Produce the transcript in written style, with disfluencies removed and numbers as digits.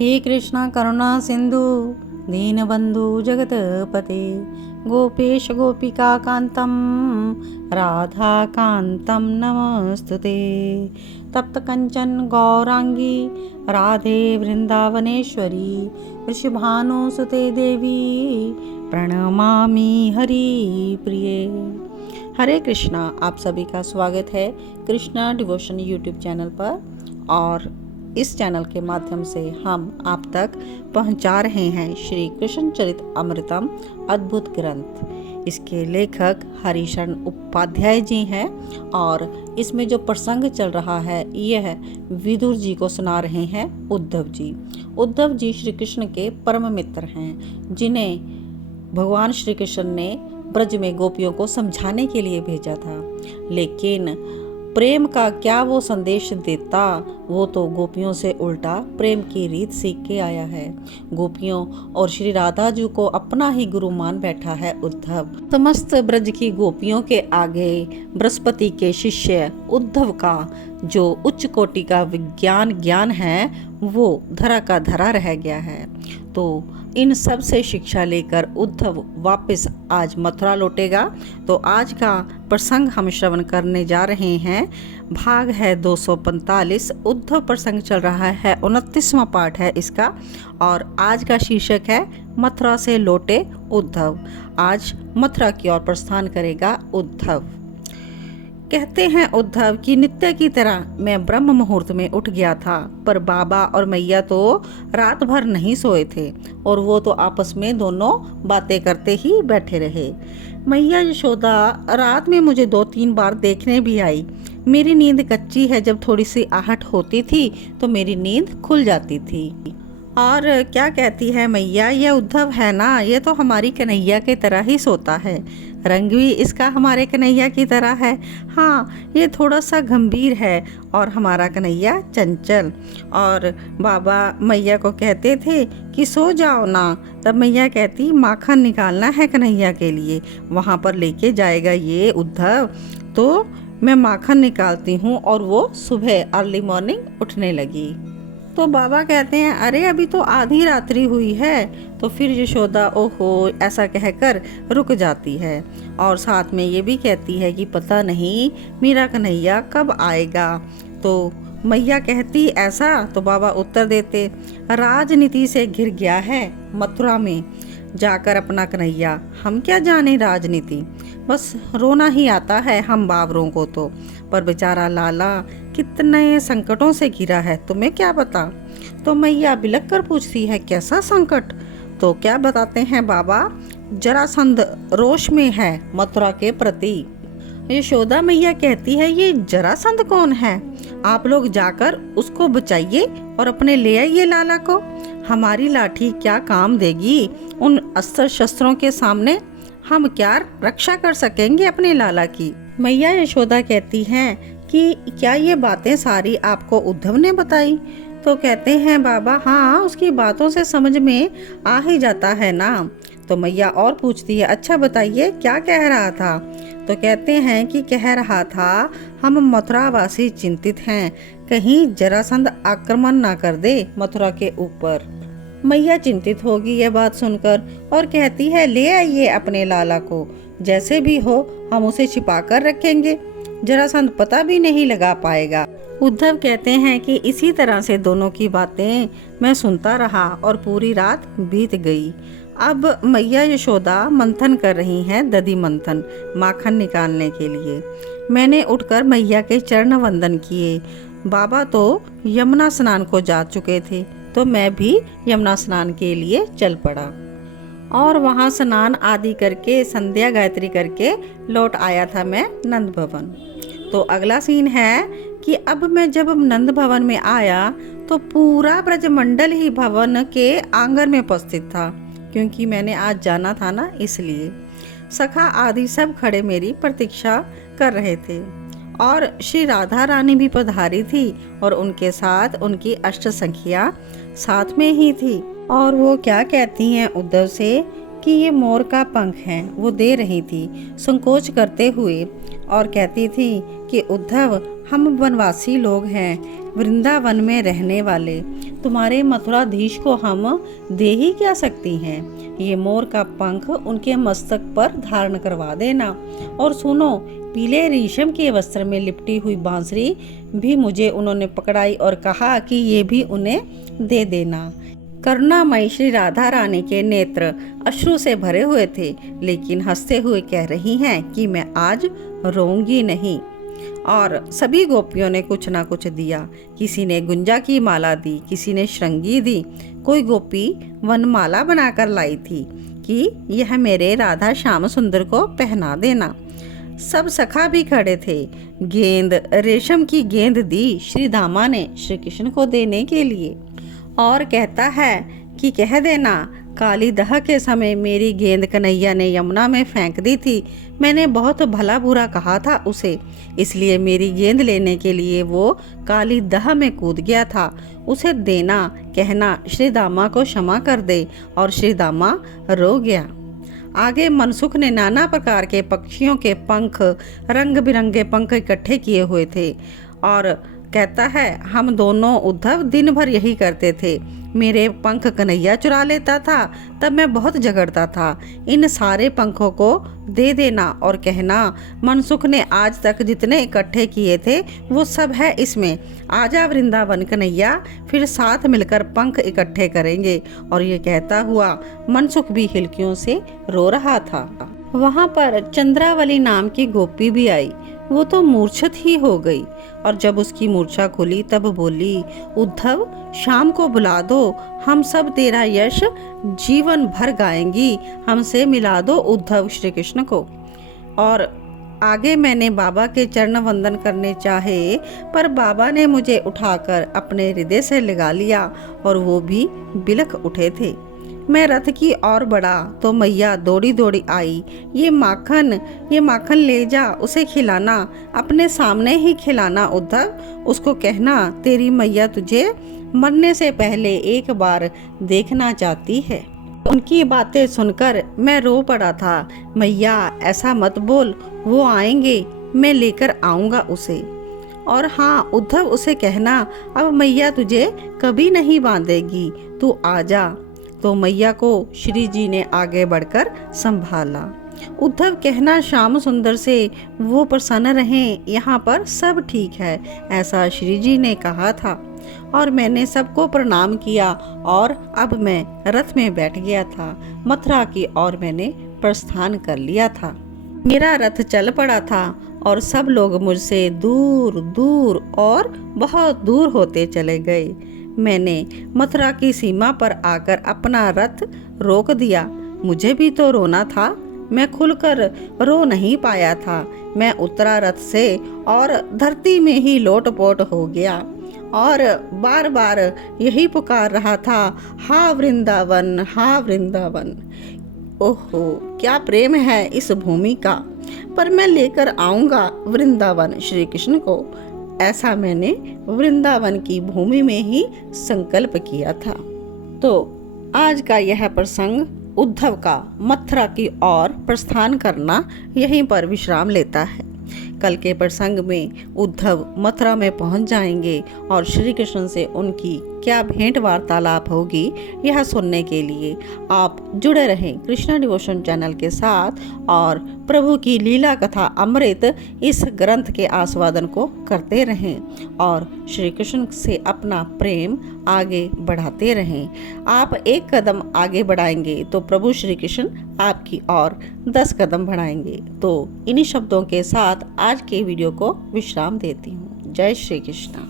हे कृष्ण करुणा सिंधु दीनबंधु जगतपते गोपेश गोपिका कांतम राधा कांतम नमस्तुते तप्त कंचन गौरांगी राधे वृंदावनेश्वरी वृषभानुसुते देवी प्रणमामि हरि प्रिये। हरे कृष्णा, आप सभी का स्वागत है कृष्णा डिवोशन यूट्यूब चैनल पर। और इस चैनल के माध्यम से हम आप तक पहुंचा रहे हैं श्री कृष्ण चरित अमृतम अद्भुत ग्रंथ। इसके लेखक हरिशरण उपाध्याय जी हैं और इसमें जो प्रसंग चल रहा है यह विदुर जी को सुना रहे हैं उद्धव जी। उद्धव जी श्री कृष्ण के परम मित्र हैं, जिन्हें भगवान श्री कृष्ण ने ब्रज में गोपियों को समझाने के लिए भेजा था। लेकिन प्रेम का क्या वो संदेश देता, वो तो गोपियों से उल्टा प्रेम की रीत सीख के आया है। गोपियों और श्री राधा जी को अपना ही गुरु मान बैठा है उद्धव। समस्त ब्रज की गोपियों के आगे बृहस्पति के शिष्य उद्धव का जो उच्च कोटि का विज्ञान ज्ञान है वो धरा का धरा रह गया है। तो इन सब से शिक्षा लेकर उद्धव वापस आज मथुरा लौटेगा। तो आज का प्रसंग हम श्रवण करने जा रहे हैं। भाग है 245। उद्धव प्रसंग चल रहा है, 29वां पाठ है इसका। और आज का शीर्षक है मथुरा से लौटे उद्धव। आज मथुरा की ओर प्रस्थान करेगा उद्धव। कहते हैं उद्धव कि नित्य की तरह मैं ब्रह्म मुहूर्त में उठ गया था, पर बाबा और मैया तो रात भर नहीं सोए थे और वो तो आपस में दोनों बातें करते ही बैठे रहे। मैया यशोदा रात में मुझे 2-3 बार देखने भी आई। मेरी नींद कच्ची है, जब थोड़ी सी आहट होती थी तो मेरी नींद खुल जाती थी। और क्या कहती है मैया, ये उद्धव है ना, ये तो हमारी कन्हैया की तरह ही सोता है, रंग भी इसका हमारे कन्हैया की तरह है। हाँ, ये थोड़ा सा गंभीर है और हमारा कन्हैया चंचल। और बाबा मैया को कहते थे कि सो जाओ ना, तब मैया कहती माखन निकालना है कन्हैया के लिए, वहाँ पर लेके जाएगा ये उद्धव। तो मैं माखन निकालती हूँ और वो सुबह अर्ली मॉर्निंग उठने लगी। तो बाबा कहते हैं अरे अभी तो आधी रात्रि हुई है। तो फिर यशोदा ओहो ऐसा कहकर रुक जाती है और साथ में ये भी कहती है कि पता नहीं मेरा कन्हैया कब आएगा। तो मैया कहती ऐसा, तो बाबा उत्तर देते राजनीति से घिर गया है मथुरा में जाकर अपना कन्हैया, हम क्या जाने राजनीति, बस रोना ही आता है हम बाबरों को तो। पर बेचारा लाला कितने संकटों से घिरा है, तुम्हें क्या पता। तो मैया बिलक कर पूछती है कैसा संकट। तो क्या बताते हैं बाबा, जरासंध रोष में है मथुरा के प्रति। यशोदा मैया कहती है ये जरासंध कौन है, आप लोग जाकर उसको बचाइए और अपने ले आइए लाला को। हमारी लाठी क्या काम देगी उन अस्त्र शस्त्रों के सामने, हम क्या रक्षा कर सकेंगे अपने लाला की। मैया यशोदा कहती हैं कि क्या ये बातें सारी आपको उद्धव ने बताई। तो कहते हैं बाबा हाँ, उसकी बातों से समझ में आ ही जाता है ना। तो मैया और पूछती है अच्छा बताइए क्या कह रहा था। तो कहते हैं कि कह रहा था हम मथुरावासी चिंतित हैं, कहीं जरासंध आक्रमण ना कर दे मथुरा के ऊपर। मैया चिंतित होगी यह बात सुनकर और कहती है ले आइए अपने लाला को, जैसे भी हो हम उसे छिपा कर रखेंगे, जरासंध पता भी नहीं लगा पाएगा। उद्धव कहते हैं कि इसी तरह से दोनों की बातें मैं सुनता रहा और पूरी रात बीत गई। अब मैया यशोदा मंथन कर रही हैं, दधि मंथन माखन निकालने के लिए। मैंने उठकर मैया के चरण वंदन किए। बाबा तो यमुना स्नान को जा चुके थे, तो मैं भी यमुना स्नान के लिए चल पड़ा और वहाँ स्नान आदि करके संध्या गायत्री करके लौट आया था मैं नंद भवन। तो अगला सीन है कि अब मैं जब नंद भवन में आया तो पूरा ब्रजमंडल ही भवन के आंगन में उपस्थित था, क्योंकि मैंने आज जाना था ना, इसलिए सखा आदि सब खड़े मेरी प्रतीक्षा कर रहे थे। और श्री राधा रानी भी पधारी थी और उनके साथ उनकी अष्ट सखियाँ साथ में ही थी। और वो क्या कहती हैं उद्धव से कि ये मोर का पंख है, वो दे रही थी संकोच करते हुए। और कहती थी कि उद्धव हम वनवासी लोग हैं, वृंदावन में रहने वाले तुम्हारे मथुराधीश को हम दे ही क्या सकती हैं। ये मोर का पंख उनके मस्तक पर धारण करवा देना। और सुनो, पीले रेशम के वस्त्र में लिपटी हुई बांसुरी भी मुझे उन्होंने पकड़ाई और कहा कि ये भी उन्हें दे देना। करुणामयी श्री राधा रानी के नेत्र अश्रु से भरे हुए थे, लेकिन हंसते हुए कह रही हैं कि मैं आज रोऊंगी नहीं। और सभी गोपियों ने कुछ ना कुछ दिया। किसी ने गुंजा की माला दी, किसी ने श्रृंगी दी, कोई गोपी वनमाला बनाकर लाई थी कि यह मेरे राधा श्याम सुंदर को पहना देना। सब सखा भी खड़े थे। गेंद, रेशम की गेंद दी श्री दामा ने श्री कृष्ण को देने के लिए, और कहता है कि कह देना, काली दह के समय मेरी गेंद कन्हैया ने यमुना में फेंक दी थी। मैंने बहुत भला बुरा कहा था उसे, इसलिए मेरी गेंद लेने के लिए वो काली दह में कूद गया था। उसे देना, कहना श्री दामा को क्षमा कर दे। और श्री दामा रो गया। आगे मनसुख ने नाना प्रकार के पक्षियों के पंख, रंग बिरंगे पंख इकट्ठे किए हुए थे, और कहता है, हम दोनों उद्धव दिन भर यही करते थे। मेरे पंख कन्हैया चुरा लेता था, तब मैं बहुत झगड़ता था। इन सारे पंखों को दे देना और कहना, मनसुख ने आज तक जितने इकट्ठे किए थे वो सब है इसमें। आजा वृंदावन कन्हैया, फिर साथ मिलकर पंख इकट्ठे करेंगे। और ये कहता हुआ मनसुख भी हिलकियों से रो रहा था। वहाँ पर चंद्रावली नाम की गोपी भी आई। वो तो मूर्छित ही हो गई, और जब उसकी मूर्छा खुली तब बोली, उद्धव, शाम को बुला दो, हम सब तेरा यश जीवन भर गाएंगी। हमसे मिला दो उद्धव श्री कृष्ण को। और आगे मैंने बाबा के चरण वंदन करने चाहे, पर बाबा ने मुझे उठाकर अपने हृदय से लगा लिया, और वो भी बिलख उठे थे। मैं रथ की ओर बढ़ा तो मैया दौड़ी दौड़ी आई। ये माखन ले जा, उसे खिलाना, अपने सामने ही खिलाना उद्धव। उसको कहना तेरी मैया तुझे मरने से पहले एक बार देखना चाहती है। उनकी बातें सुनकर मैं रो पड़ा था। मैया ऐसा मत बोल, वो आएंगे, मैं लेकर आऊँगा उसे। और हाँ उद्धव, उसे कहना अब मैया तुझे कभी नहीं बांधेगी, तू आजा। तो मैया को श्री जी ने आगे बढ़कर संभाला। उद्धव कहना श्याम सुंदर से वो प्रसन्न रहें, यहाँ पर सब ठीक है, ऐसा श्री जी ने कहा था। और मैंने सबको प्रणाम किया और अब मैं रथ में बैठ गया था। मथुरा की ओर मैंने प्रस्थान कर लिया था। मेरा रथ चल पड़ा था और सब लोग मुझसे दूर दूर और बहुत दूर होते चले गए। मैंने मथुरा की सीमा पर आकर अपना रथ रोक दिया। मुझे भी तो रोना था, मैं खुलकर रो नहीं पाया था। मैं उतरा रथ से और धरती में ही लोटपोट हो गया और बार बार यही पुकार रहा था, हा वृंदावन, हा वृंदावन। ओहो, क्या प्रेम है इस भूमि का, पर मैं लेकर आऊँगा वृंदावन श्री कृष्ण को। ऐसा मैंने वृंदावन की भूमि में ही संकल्प किया था। तो आज का यह प्रसंग उद्धव का मथुरा की ओर प्रस्थान करना यहीं पर विश्राम लेता है। कल के प्रसंग में उद्धव मथुरा में पहुंच जाएंगे और श्री कृष्ण से उनकी क्या भेंट वार्तालाप होगी, यह सुनने के लिए आप जुड़े रहें कृष्णा डिवोशन चैनल के साथ और प्रभु की लीला कथा अमृत इस ग्रंथ के आस्वादन को करते रहें और श्री कृष्ण से अपना प्रेम आगे बढ़ाते रहें। आप एक कदम आगे बढ़ाएंगे तो प्रभु श्री कृष्ण आपकी ओर 10 कदम बढ़ाएंगे। तो इन्हीं शब्दों के साथ आज के वीडियो को विश्राम देती हूँ। जय श्री कृष्ण।